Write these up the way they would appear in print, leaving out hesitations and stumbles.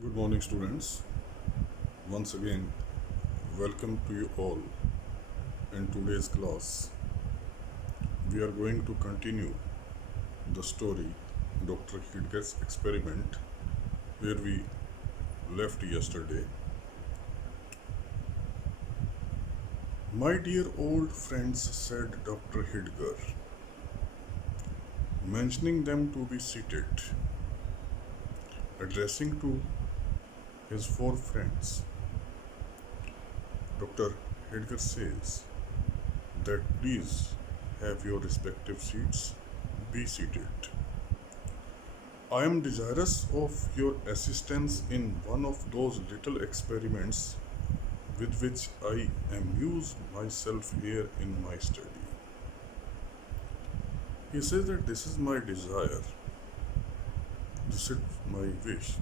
Good morning, students. Once again, welcome to you all. In today's class, we are going to continue the story Dr. Heidegger's experiment where we left yesterday. My dear old friends, said Dr. Heidegger, mentioning them to be seated, addressing to his four friends. Dr. Heidegger says that please have your respective seats, be seated. I am desirous of your assistance in one of those little experiments with which I amuse myself here in my study. He says that this is my desire, this is my wish.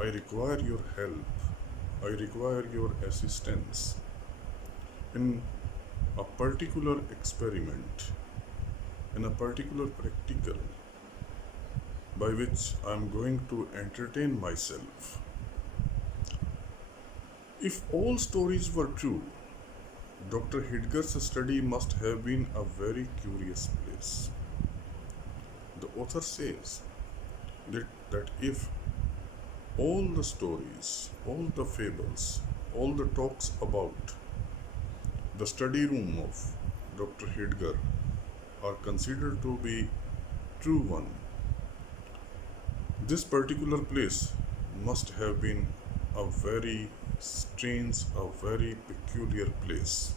I require your help, I require your assistance in a particular experiment, in a particular practical by which I am going to entertain myself. If all stories were true, Dr. Heidegger's study must have been a very curious place. The author says that if all the stories, all the fables, all the talks about the study room of Dr. Heidegger are considered to be true one, this particular place must have been a very strange, a very peculiar place.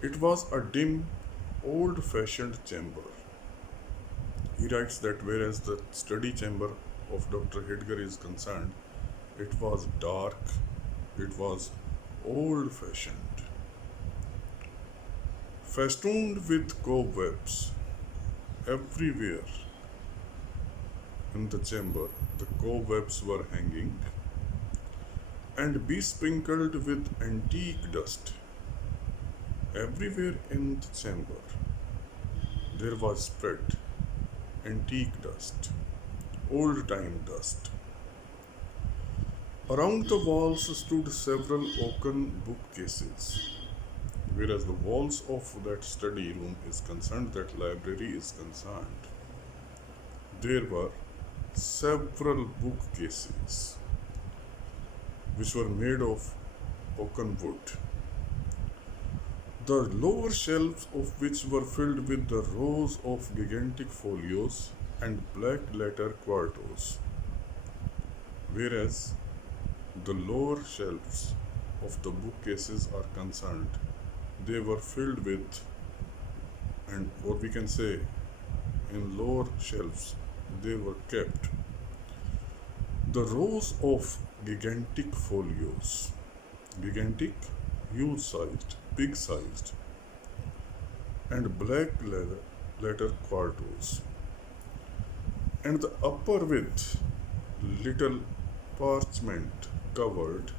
It was a dim, old fashioned chamber. He writes that whereas the study chamber of Dr. Heidegger is concerned, it was dark, it was old fashioned, festooned with cobwebs everywhere in the chamber. The cobwebs were hanging and besprinkled with antique dust. Everywhere in the chamber there was spread antique dust, old time dust. Around the walls stood several oaken bookcases. Whereas the walls of that study room is concerned, that library is concerned, there were several bookcases which were made of oaken wood, the lower shelves of which were filled with the rows of gigantic folios and black letter quartos, whereas the lower shelves of the bookcases are concerned, they were filled with, and or we can say in lower shelves they were kept the rows of gigantic folios, gigantic, huge sized, big sized, and black letter quartos, and the upper with little parchment covered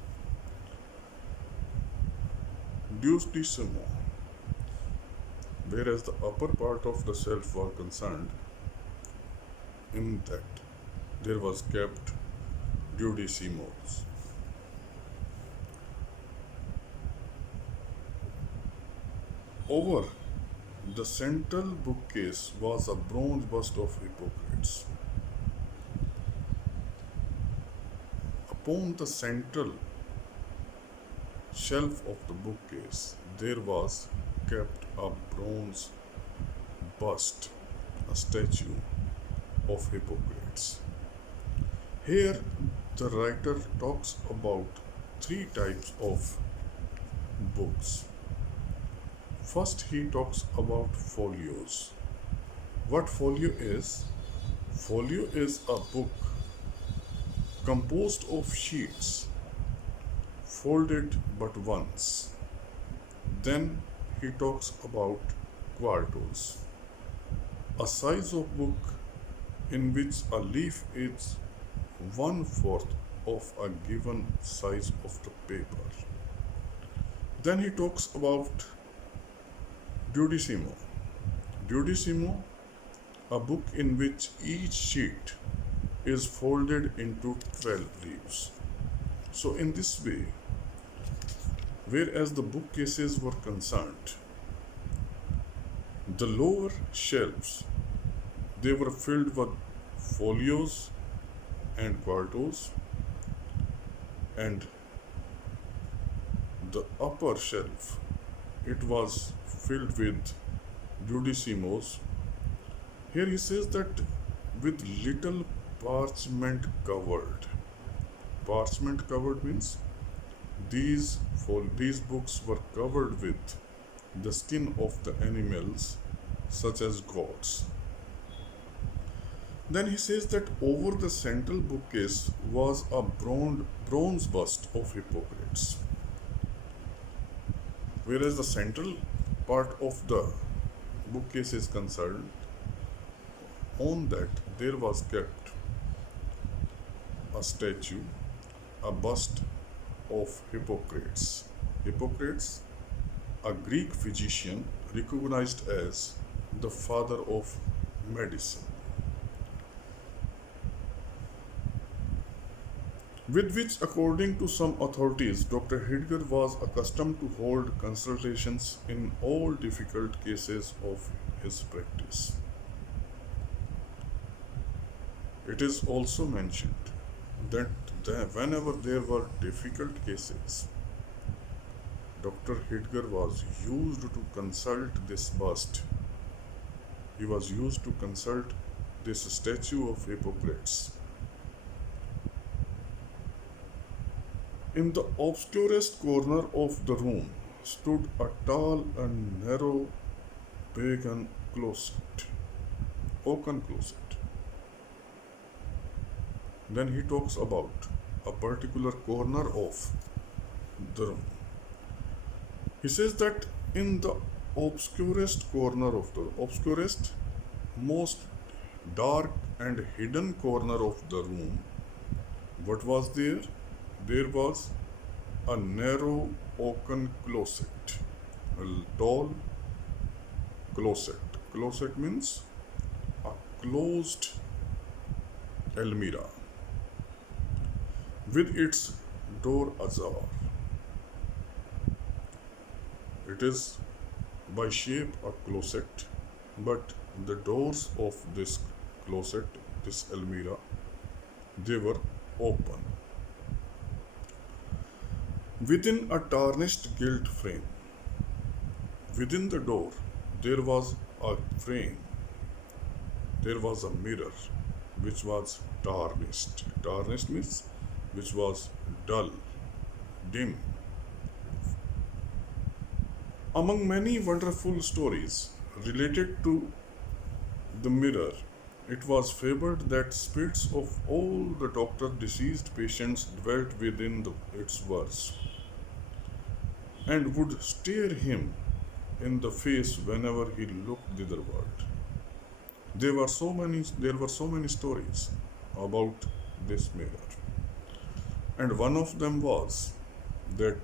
duodecimo, whereas the upper part of the shelf was concerned, in that there was kept duodecimos. Over the central bookcase was a bronze bust of Hippocrates. Upon the central shelf of the bookcase, there was kept a bronze bust, a statue of Hippocrates. Here, the writer talks about three types of books. First, he talks about folios. What folio is? Folio is a book composed of sheets folded but once. Then he talks about quartos, a size of book in which a leaf is 1/4 of a given size of the paper. Then he talks about duodecimo. Duodecimo, a book in which each sheet is folded into 12 leaves. So, in this way, whereas the bookcases were concerned, the lower shelves they were filled with folios and quartos, and the upper shelf it was filled with dudicimos. Here he says that with little parchment covered. Parchment covered means these books were covered with the skin of the animals such as goats. Then he says that over the central bookcase was a bronze bust of Hippocrates, whereas the central part of the bookcase is concerned, on that there was kept a statue, a bust of Hippocrates. Hippocrates, a Greek physician recognized as the father of medicine, with which, according to some authorities, Dr. Heidegger was accustomed to hold consultations in all difficult cases of his practice. It is also mentioned that whenever there were difficult cases, Dr. Heidegger was used to consult this bust. He was used to consult this statue of Hippocrates. In the obscurest corner of the room stood a tall and narrow pagan closet, oaken closet. Then he talks about a particular corner of the room. He says that in the obscurest corner of the obscurest, most dark and hidden corner of the room, what was there? There was a narrow oaken closet, a tall closet. Closet means a closed almirah with its door ajar. It is by shape a closet, but the doors of this closet, this almirah, they were open. Within a tarnished gilt frame, within the door, there was a frame, there was a mirror which was tarnished. Tarnished means which was dull, dim. Among many wonderful stories related to the mirror, it was fabled that spirits of all the doctor's deceased patients dwelt within its walls and would stare him in the face whenever he looked thitherward. There were so many stories about this mirror. And one of them was that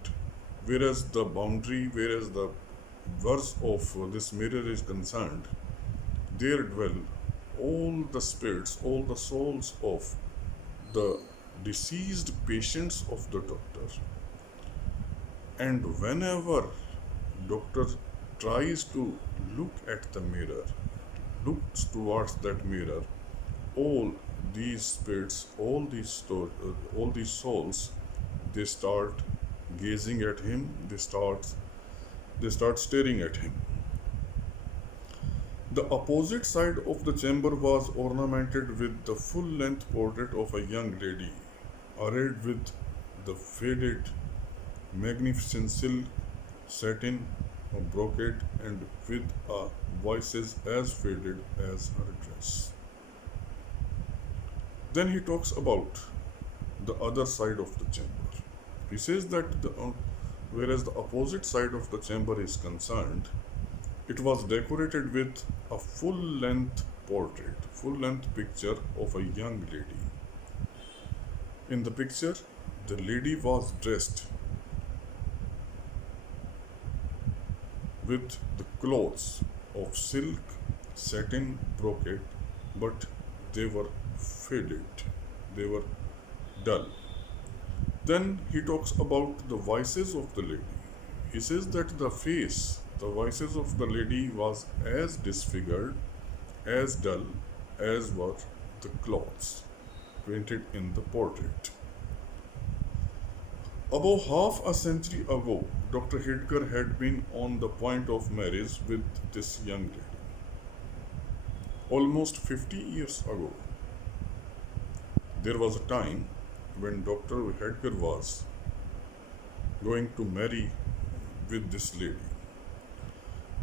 whereas the verse of this mirror is concerned, there dwell all the spirits, all the souls of the deceased patients of the doctor. And whenever doctor tries to look at the mirror, looks towards that mirror, all these spirits, all these souls, they start gazing at him. They start staring at him. The opposite side of the chamber was ornamented with the full-length portrait of a young lady, arrayed with the faded, magnificent silk, satin, or brocade, and with voices as faded as her dress. Then he talks about the other side of the chamber. He says that whereas the opposite side of the chamber is concerned, it was decorated with a full-length portrait, full-length picture of a young lady. In the picture, the lady was dressed with the clothes of silk, satin, brocade, but they were faded. they were dull. Then he talks about the vices of the lady. He says that the vices of the lady was as disfigured, as dull as were the clothes painted in the portrait. About half a century ago, Dr. Heidegger had been on the point of marriage with this young lady. Almost 50 years ago, there was a time when Dr. Heidegger was going to marry with this lady.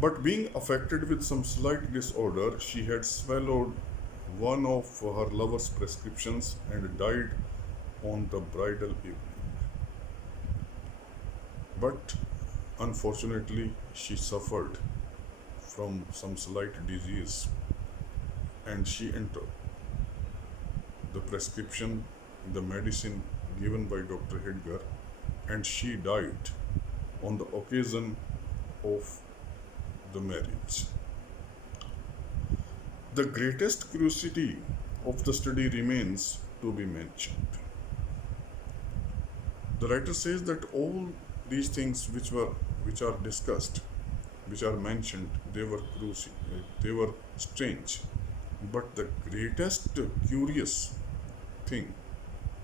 But being affected with some slight disorder, she had swallowed one of her lover's prescriptions and died on the bridal evening. But unfortunately, she suffered from some slight disease and she entered the prescription, the medicine given by Dr. Heidegger, and she died on the occasion of the marriage. The greatest curiosity of the study remains to be mentioned. The writer says that all these things which are discussed, which are mentioned, they were strange. But the greatest curious thing,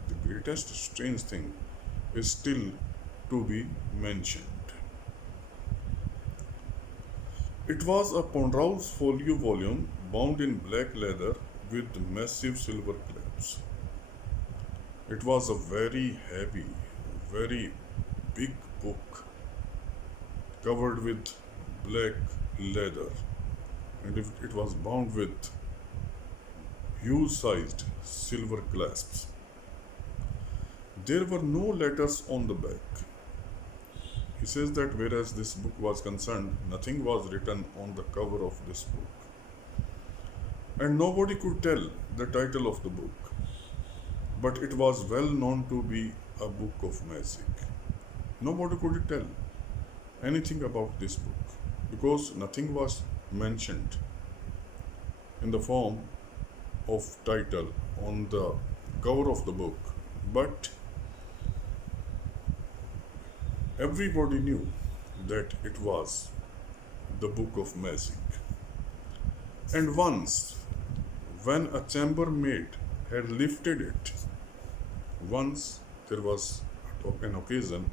the greatest strange thing is still to be mentioned. It was a Pondraul's folio volume bound in black leather with massive silver clamps. It was a very heavy, very big book covered with black leather, and it was bound with huge sized silver clasps. There were no letters on the back. He says that whereas this book was concerned, nothing was written on the cover of this book. And nobody could tell the title of the book. But it was well known to be a book of magic. Nobody could tell anything about this book because nothing was mentioned in the form of title on the cover of the book. But everybody knew that it was the book of magic. And once, when a chambermaid had lifted it, once there was an occasion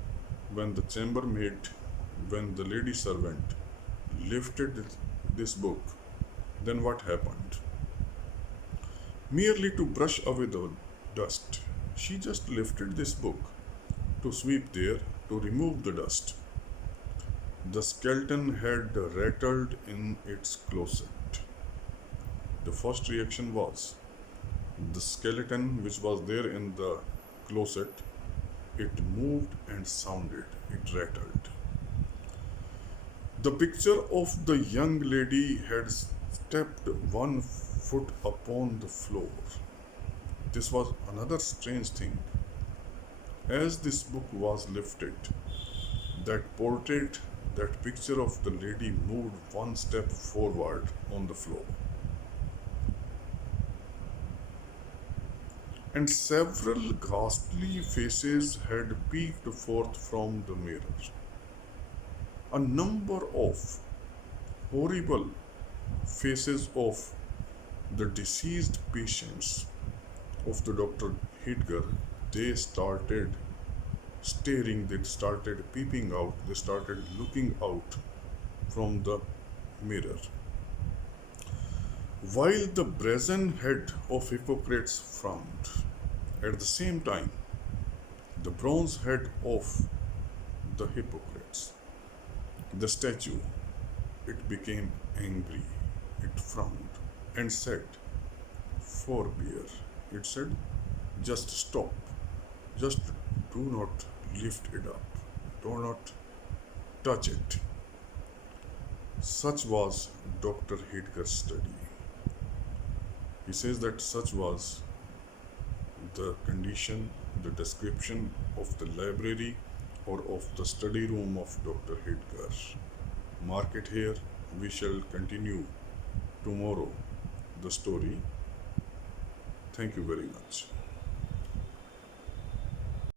when the chambermaid, when the lady servant lifted this book, then what happened? Merely to brush away the dust, she just lifted this book to sweep there, to remove the dust. The skeleton had rattled in its closet. The first reaction was the skeleton which was there in the closet, it moved and sounded, it rattled. The picture of the young lady had stepped 1 foot upon the floor. This was another strange thing. As this book was lifted, that portrait, that picture of the lady moved 1 step forward on the floor. And several ghastly faces had peeped forth from the mirror. A number of horrible faces of the deceased patients of the Dr. Heidegger, they started staring, they started peeping out, they started looking out from the mirror. While the brazen head of Hippocrates frowned, at the same time, the bronze head of the Hippocrates, the statue, it became angry, it frowned and said, "Forbear." It said, "Just stop, just do not lift it up, do not touch it." Such was Dr. Heidegger's study. He says that such was the condition, the description of the library or of the study room of Dr. Heidegger. Mark it here. We shall continue tomorrow the story. Thank you very much.